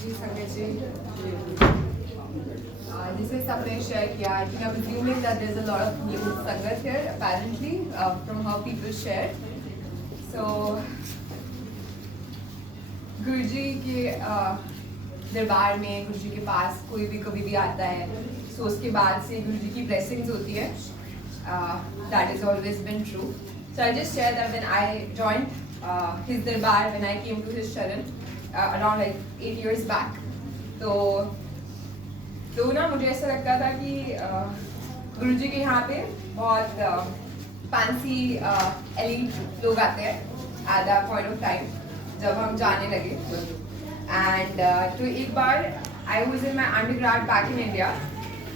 जी संगत जी, जैसे सबने शेयर किया, I think I'm assuming that there's a lot of new संगत here apparently from how people share. So गुरुजी के दरबार में गुरुजी के पास कोई भी कभी भी आता है, so उसके बाद से गुरुजी की blessings होती है. That has always been true. So I just share that when I joined his darbar, when I came to his sharan around like 8 years back, तो ना मुझे ऐसा लगता था कि गुरुजी के यहाँ पे बहुत फैंसी एलीट लोग आते हैं at that point of time जब हम जाने लगे. And तो एक बार I was in my undergrad back in India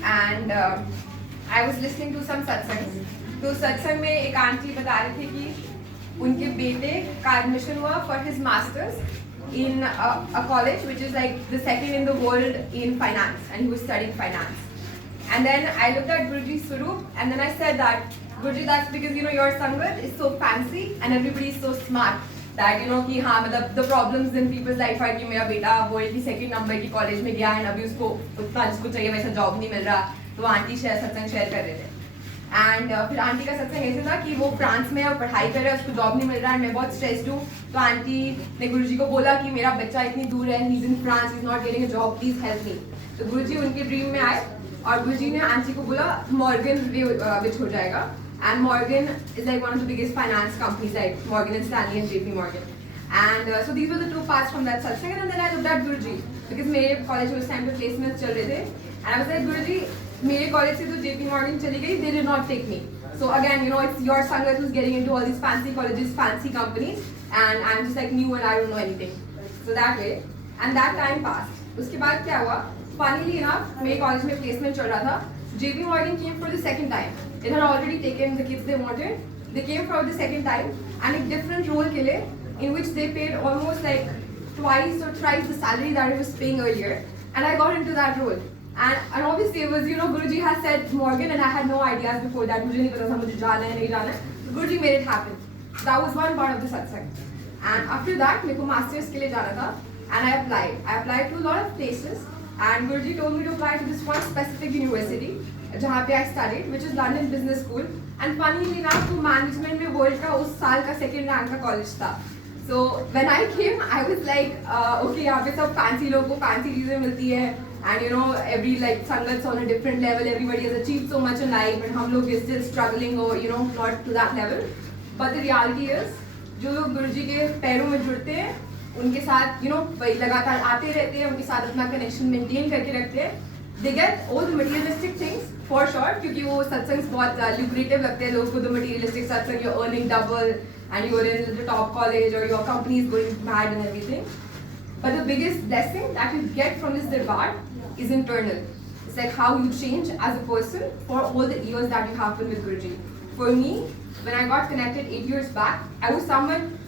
and I was listening to some सत्संग. तो सत्संग में एक आंटी बता रहे थे कि उनके बेटे का एडमिशन हुआ for his masters in a college which is like the second in the world in finance, and he was studying finance. And then I looked at Guruji's Swaroop and then I said that Guruji, that's because you know your Sangat is so fancy and everybody is so smart that you know कि हाँ मतलब the problems in people's life are कि मेरा बेटा वो एक ही second number की college में गया है, अभी उसको उतना जिसको चाहिए वैसा job नहीं मिल रहा, तो आंटी सत्संग शेयर कर रहे थे. एंड फिर आंटी का सत्संग ऐसे था कि वो फ्रांस में और पढ़ाई कर रहा है, उसको जॉब नहीं मिल रहा है, मैं बहुत स्ट्रेस्ड हूँ. तो आंटी ने गुरुजी को बोला कि मेरा बच्चा इतनी दूर है, he is in France, he is not getting a job, please help me. तो गुरुजी उनके ड्रीम में आए और गुरुजी ने आंटी को बोला मॉर्गन विच हो जाएगा. And Morgan is like one of the biggest finance companies like Morgan and Stanley and JP Morgan. And so these were the two parts from that satsang, and then I looked at Guruji because मेरे college में उस time पे placements चल रहे थे. And I was like, Guruji, मेरे college से तो JP Morgan चली गई, they did not take me. So again, you know, it's your sangat who's getting into all these fancy colleges, fancy companies, and I'm just like new and I don't know anything. So that way, and that time passed. उसके बाद क्या हुआ? Funnily enough, मेरे college में placement चल रहा था. JP Morgan came for the second time. It had already taken the kids they wanted. They came for the second time and a different role के लिए, in which they paid almost like twice or thrice the salary that I was paying earlier, and I got into that role. And obviously it was, you know, Guruji had said Morgan and I had no ideas before that. मुझे नहीं पता था मुझे जाना है नहीं जाना है. Guruji made it happen. That was one part of the satsang. And after that मेरे को masters के लिए जाना था and I applied. I applied to a lot of places and Guruji told me to apply to this one specific university जहाँ पे I studied, which is London Business School. And funnily enough, वो management में world का उस साल का second rank का college था. So when I came, I was like, okay, यहाँ पे सब fancy लोगों को fancy चीजें मिलती है, and you know every like sangat's on a different level. Everybody has achieved so much in life, and हम लोग is still struggling or you know not to that level. But the reality is, जो लोग गुरुजी के पैरों में जुड़ते हैं, उनके साथ you know वही लगातार आते रहते हैं, उनके साथ अपना connection maintain करके रखते हैं. They get all the materialistic things for sure, क्योंकि वो सत्संग बहुत lucrative लगते हैं लोगों को. The materialistic सत्संग, you're earning double and you're in the top college or your company is going mad and everything. But the biggest blessing that you get from this darbar is internal. It's like how you change as a person for all the years that you have been with Guruji. For me, when I got connected 8 years back, I was someone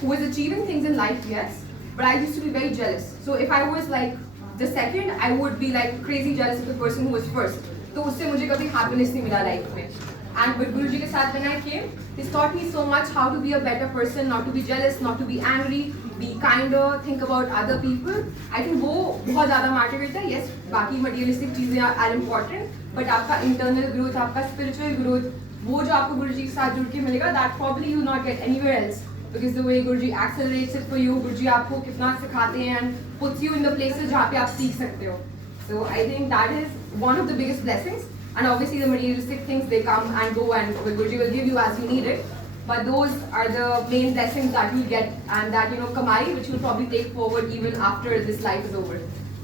who was achieving things in life, yes, but I used to be very jealous. So if I was like the second, I would be like crazy jealous of the person who was first. तो उससे मुझे कभी happiness नहीं मिला life में. And with Guruji के साथ when I came, he's taught me so much how to be a better person, not to be jealous, not to be angry, be kinder, think about other people. I think वो बहुत ज़्यादा matter करता है. Yes, बाकी materialistic चीज़ें are important, but आपका internal growth, आपका spiritual growth, वो जो आपको गुरुजी के साथ जुड़ के मिलेगा, that probably you not get anywhere else. Because the way Guruji accelerates it for you, Guruji आपको कितना सिखाते हैं and puts you in the places जहाँ पे आप सीख सकते हो. So I think that is one of the biggest blessings. And obviously the materialistic things, they come and go and Guruji will give you as you need it. But those are the main blessings that you get and that, you know, kamai, which you'll probably take forward even after this life is over.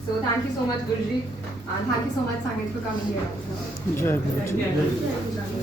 So thank you so much, Guruji. And thank you so much, Sangeet, for coming here. Jai Guruji.